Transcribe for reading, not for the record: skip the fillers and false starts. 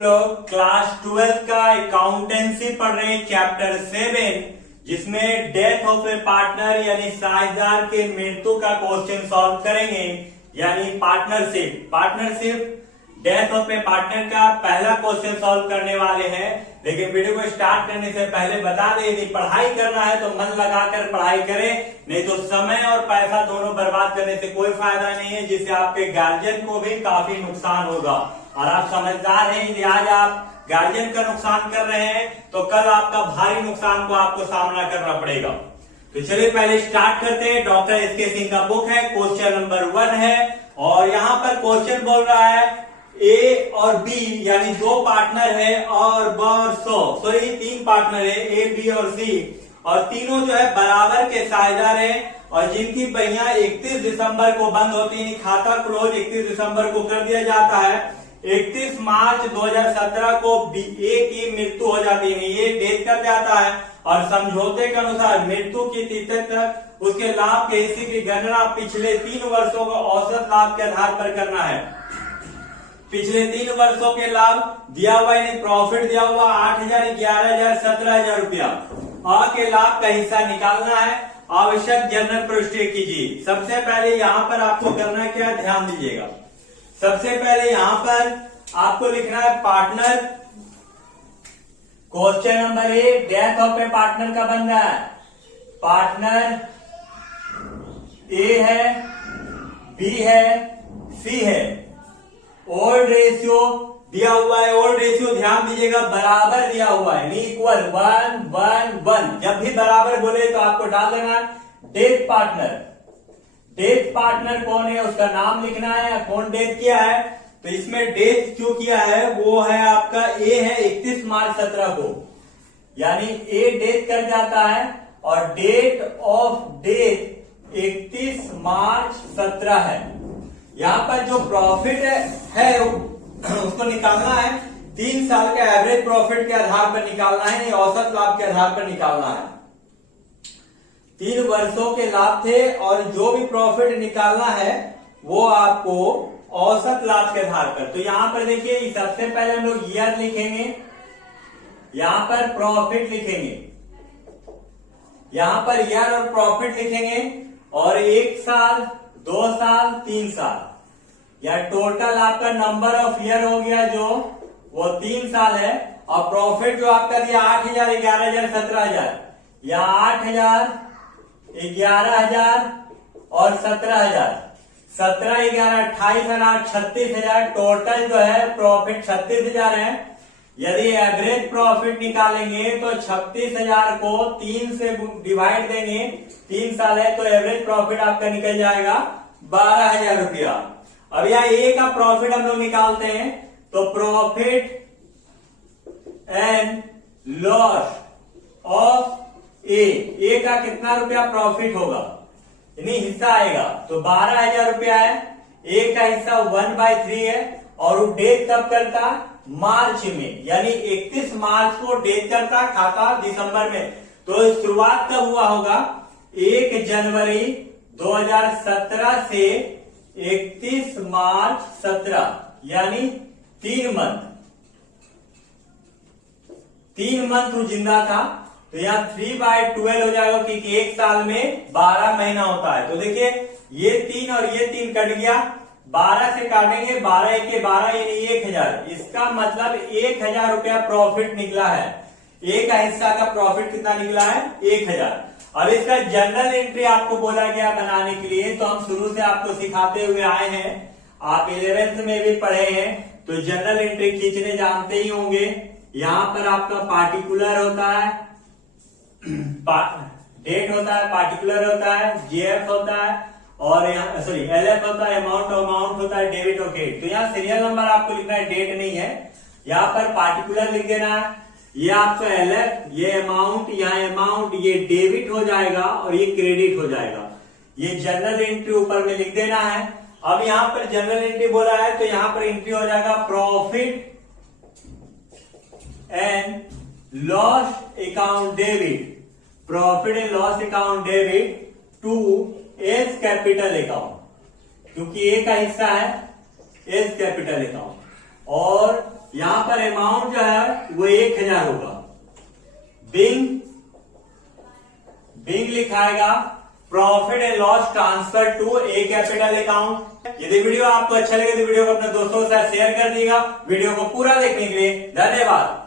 लोग क्लास 12 का अकाउंटेंसी पढ़ रहे हैं चैप्टर 7 जिसमें डेथ ऑफ ए पार्टनर यानी साझेदार के मृत्यु का क्वेश्चन सॉल्व करेंगे। यानी partnership death of A partner का पहला क्वेश्चन सॉल्व करने वाले हैं। लेकिन वीडियो को स्टार्ट करने से पहले बता दें, यदि पढ़ाई करना है तो मन लगाकर पढ़ाई करें, नहीं तो समय और पैसा दोनों बर्बाद करने से कोई फायदा नहीं है, जिससे आपके गार्जियन को भी काफी नुकसान होगा। और आप समझदार हैं, यदि आज आप गार्जियन का नुकसान कर रहे हैं तो कल आपका भारी नुकसान को आपको सामना करना पड़ेगा। तो चलिए पहले स्टार्ट करते हैं। Doctor S K. सिंह का बुक है, क्वेश्चन नंबर 1 है और यहाँ पर क्वेश्चन बोल रहा है ए और बी यानी दो पार्टनर है और तीन पार्टनर है ए, बी और सी, और तीनों जो है बराबर के साझेदार हैं और जिनकी बहियां 31 दिसंबर को बंद होती है। खाता क्लोज 31 दिसंबर को कर दिया जाता है। 31 मार्च 2017 को ए की मृत्यु हो जाती है, ये डेथ कर जाता है और समझौते के अनुसार मृत्यु की तिथि तक उसके लाभ के हिस्से की गणना पिछले 3 वर्षों को औसत लाभ के आधार पर करना है। पिछले 3 वर्षों के लाभ दिया हुआ यानी प्रॉफिट दिया हुआ 8,000, 11,000, 17,000 रुपया। आ के लाभ का हिस्सा निकालना है। आवश्यक जनरल प्रविष्टि कीजिए। सबसे पहले यहाँ पर आपको करना क्या, ध्यान दीजिएगा। सबसे पहले यहाँ पर आपको लिखना है partner. Question number 1 death of A partner का बन रहा है। पार्टनर ए है, बी है, सी है। ओल्ड रेशियो दिया हुआ है, ओल्ड रेशियो ध्यान दीजिएगा बराबर दिया हुआ है, इक्वल 1, 1, 1। जब भी बराबर बोले तो आपको डाल देना है। डेथ पार्टनर कौन है उसका नाम लिखना है, कौन डेथ किया है। तो इसमें डेथ जो किया है वो है आपका ए है 31 मार्च 17 को, यानी ए डेथ कर जाता है और डेट ऑफ डेथ 31 मार्च 17 है। यहाँ पर जो प्रॉफिट है उसको निकालना है। 3 साल के एवरेज प्रॉफिट के आधार पर निकालना है, नहीं औसत लाभ के आधार पर निकालना है। 3 वर्षों के लाभ थे और जो भी प्रॉफिट निकालना है वो आपको औसत लाभ के आधार पर। तो यहाँ पर देखिए सबसे पहले हम लोग ईयर लिखेंगे, यहाँ पर प्रॉफिट लिखेंगे, यहाँ पर ईयर और प्रॉफिट लिखेंगे और 1 साल, 2 साल, 3 साल, या टोटल आपका नंबर ऑफ ईयर हो गया जो वो 3 साल है। और प्रॉफिट जो आपका दिया 8,000, 11,000, 17,000, या 8,000, 11,000 और 17,000, 17, 11, 28,000, 36,000। टोटल जो है प्रॉफिट 36,000 है। यदि एवरेज प्रॉफिट निकालेंगे तो 36,000 को 3 से डिवाइड देंगे, 3 साल है तो एवरेज प्रॉफिट आपका निकल जाएगा 12,000 रुपया। अब यहाँ ए का प्रॉफिट हम लोग निकालते हैं, तो प्रॉफिट एंड लॉस ऑफ ए का कितना रुपया प्रॉफिट होगा, यानी हिस्सा आएगा, तो 12,000 रुपया है। ए का हिस्सा 1/3 है और वो डेट कब करता, मार्च में, यानी 31 मार्च को डेट करता, खाता दिसंबर में। तो शुरुआत कब हुआ होगा, 1 जनवरी 2017 से 31 मार्च 17, यानी 3 मंथ वो जिंदा था। तो यहाँ 3/12 हो जाएगा क्योंकि 1 साल में 12 महीना होता है। तो देखिए ये 3 और ये 3 कट गया, 12 से काटेंगे, 12 1 12 यानी 1,000। इसका मतलब 1,000 रुपया प्रॉफिट निकला है। ए का हिस्सा का प्रॉफिट कितना निकला है, 1,000। और इसका जनरल एंट्री आपको बोला गया बनाने के लिए, तो हम शुरू से आपको सिखाते हुए आए हैं। आप 11th में भी पढ़े हैं तो जनरल एंट्री खींचने जानते ही होंगे। यहाँ पर आपका पार्टिकुलर होता है, डेट होता है, पार्टिकुलर होता है, जेएफ होता है और यहाँ एलएफ होता है, अमाउंट होता है, डेबिट और क्रेडिट। तो यहाँ सीरियल नंबर आपको लिखना है, डेट नहीं है। यहाँ पर पार्टिकुलर लिख देना है, ये आपका एलएफ, ये अमाउंट, यहाँ अमाउंट, ये डेबिट हो जाएगा और ये क्रेडिट हो जाएगा। ये जनरल एंट्री ऊपर में लिख देना है। अब यहाँ पर जनरल एंट्री बोला है तो यहाँ पर एंट्री हो जाएगा profit and loss account debit, profit and loss account debit to S capital account, क्योंकि ए का हिस्सा है एस कैपिटल अकाउंट, और यहां पर अमाउंट जो है वो 1000 होगा। बिंग लिखाएगा profit and loss transfer to a capital account. यदि वीडियो आपको अच्छा लगे तो वीडियो को अपने दोस्तों के साथ शेयर कर दीजिएगा। वीडियो को पूरा देखने के लिए धन्यवाद।